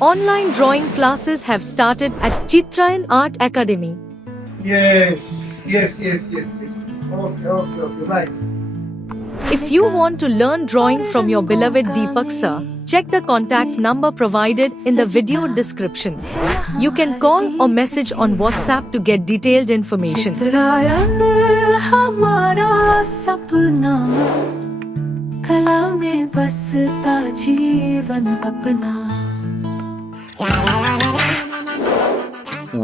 Online drawing classes have started at Chitrayan Art Academy. Yes. Okay, nice. If you want to learn drawing from your beloved Deepak sir, check the contact number provided in the video description. You can call or message on WhatsApp to get detailed information. चित्रायन हमारा सपना कला में बसता जीवन अपना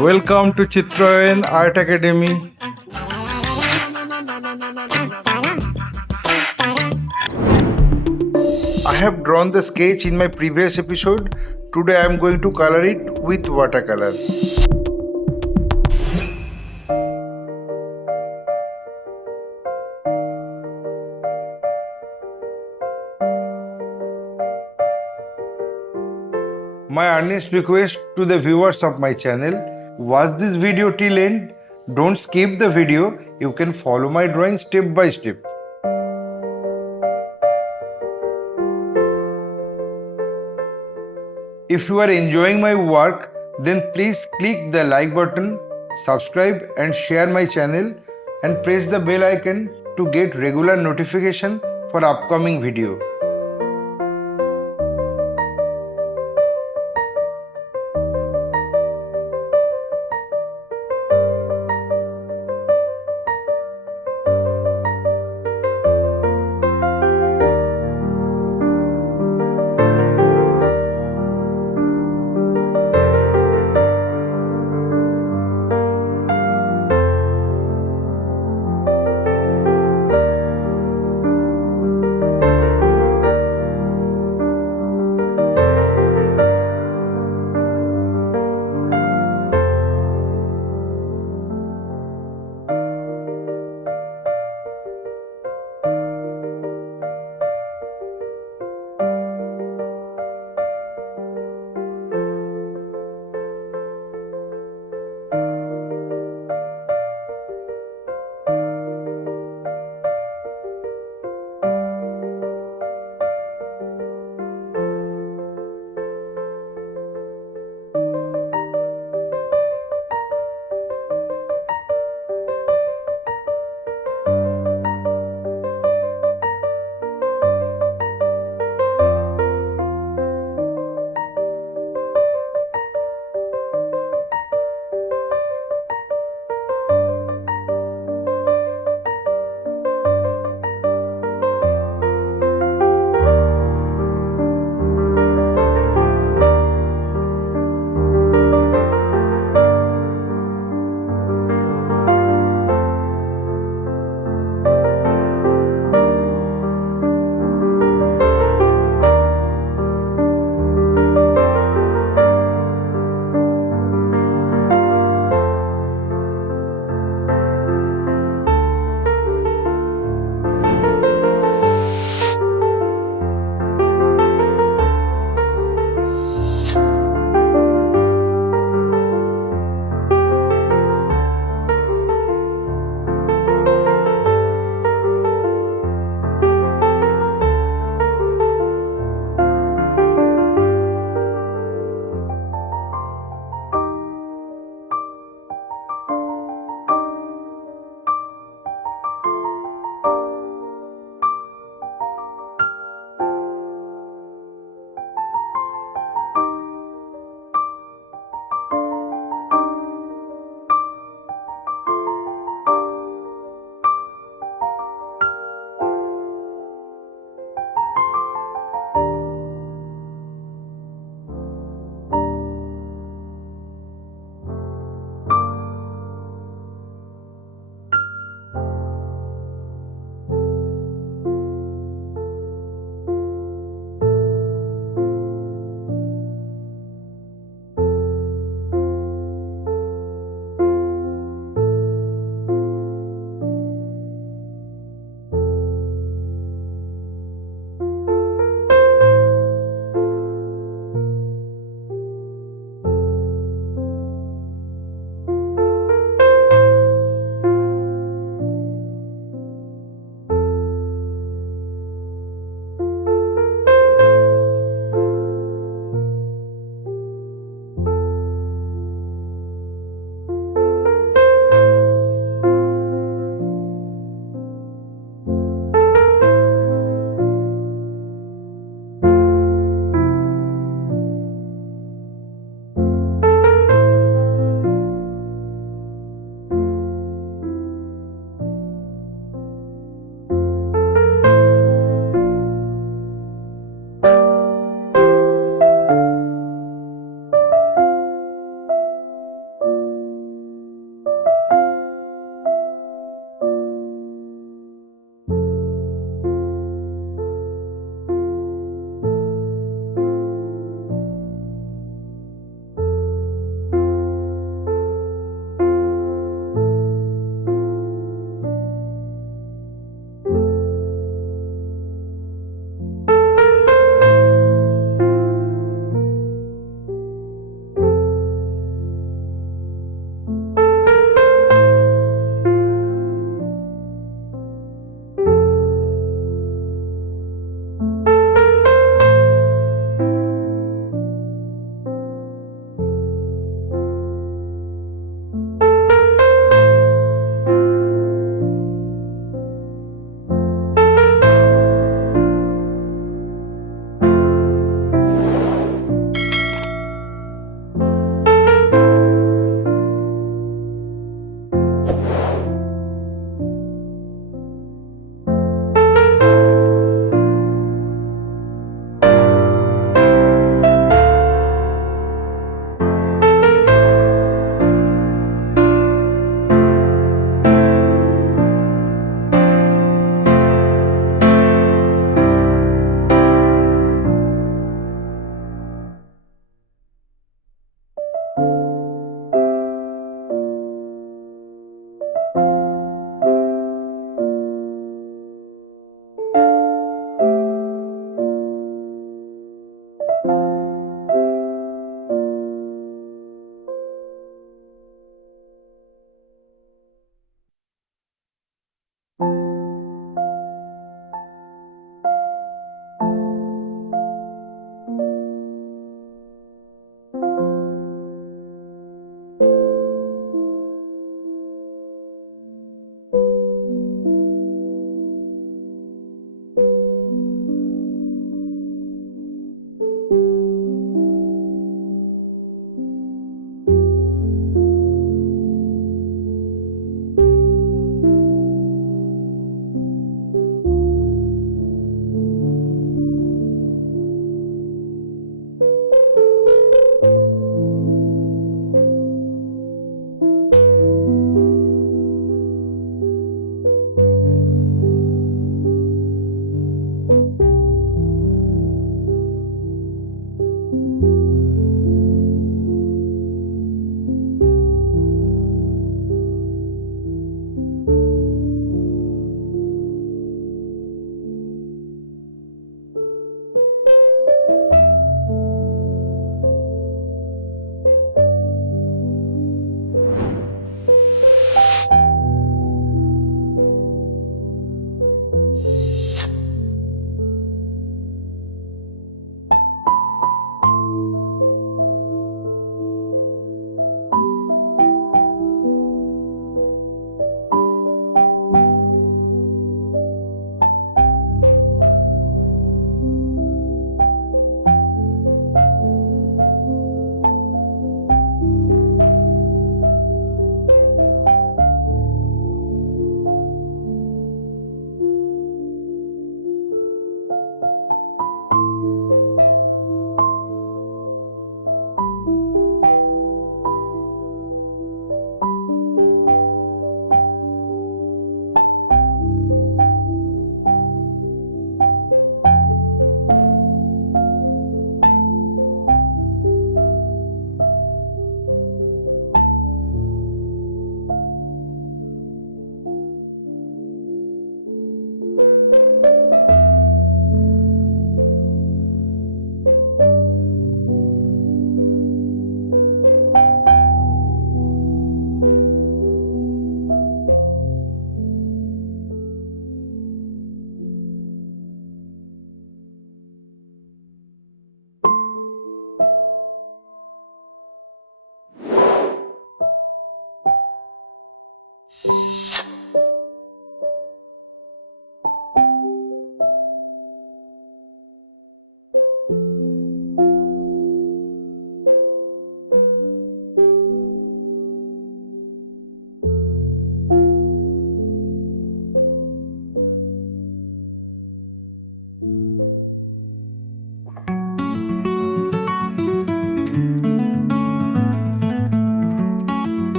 Welcome to Chitrayan Art Academy. I have drawn the sketch in my previous episode. Today I am going to color it with watercolor. My earnest request to the viewers of my channel, watch this video till end. Don't skip the video. You can follow my drawing step by step. If you are enjoying my work, then please click the like button, subscribe and share my channel and press the bell icon to get regular notification for upcoming video.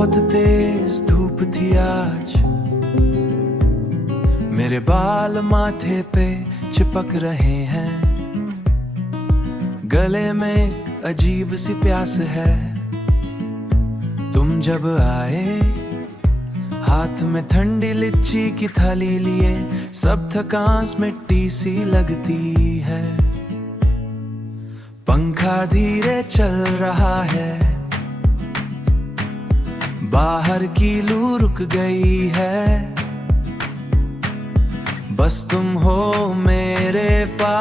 बहुत तेज धूप थी आज, मेरे बाल माथे पे चिपक रहे हैं, गले में एक अजीब सी प्यास है। तुम जब आए हाथ में ठंडी लिच्ची की थाली लिए, सब थकान मिट्टी सी लगती है। पंखा धीरे चल रहा है, बाहर की लू रुक गई है, बस तुम हो मेरे पास।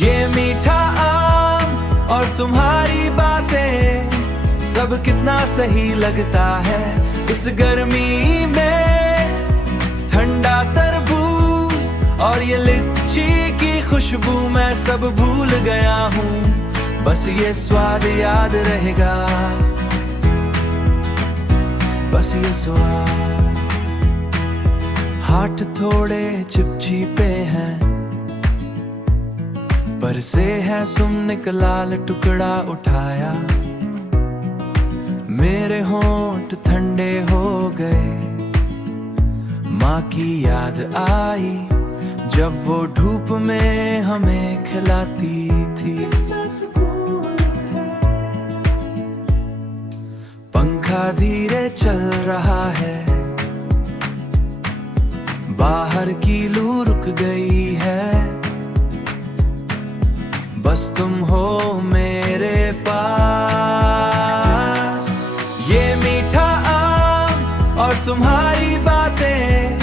ये मीठा आम और तुम्हारी बातें, सब कितना सही लगता है इस गर्मी में। ठंडा तरबूज और ये लिच्ची की खुशबू, मैं सब भूल गया हूँ, बस ये स्वाद याद रहेगा, बस ये स्वाद। हाथ थोड़े चिपचिपे हैं, पर से है सुमने का लाल टुकड़ा उठाया, मेरे होंठ ठंडे हो गए। माँ की याद आई जब वो धूप में हमें खिलाती थी। पंखा धीरे चल रहा है, बाहर की लू रुक गई है, बस तुम हो मेरे पास। ये मीठा आम और तुम्हारी बातें,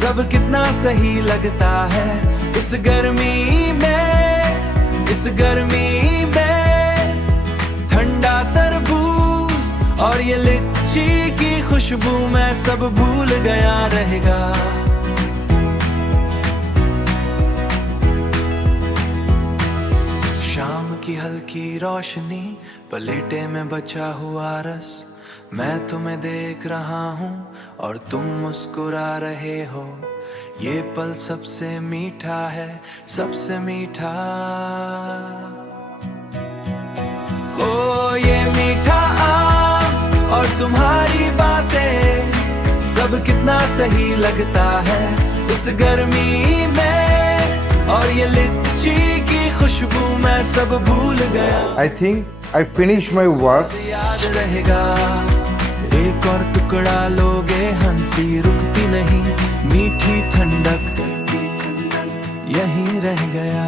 सब कितना सही लगता है इस गर्मी में, इस गर्मी में। ठंडा तरबूज और ये लिच्ची की खुशबू, मैं सब भूल गया रहेगा। शाम की हल्की रोशनी, प्लेटे में बचा हुआ रस, मैं तुम्हें देख रहा हूँ और तुम मुस्कुरा रहे हो। ये पल सबसे मीठा है, सबसे मीठा। ओ ये मीठा आम और तुम्हारी बातें, सब कितना सही लगता है इस गर्मी में। और ये लिच्ची की खुशबू, मैं सब भूल गया। I think I finished my work. याद रहेगा, एक और टुकड़ा लोगे, हंसी रुकती नहीं, मीठी ठंडक यहीं रह गया।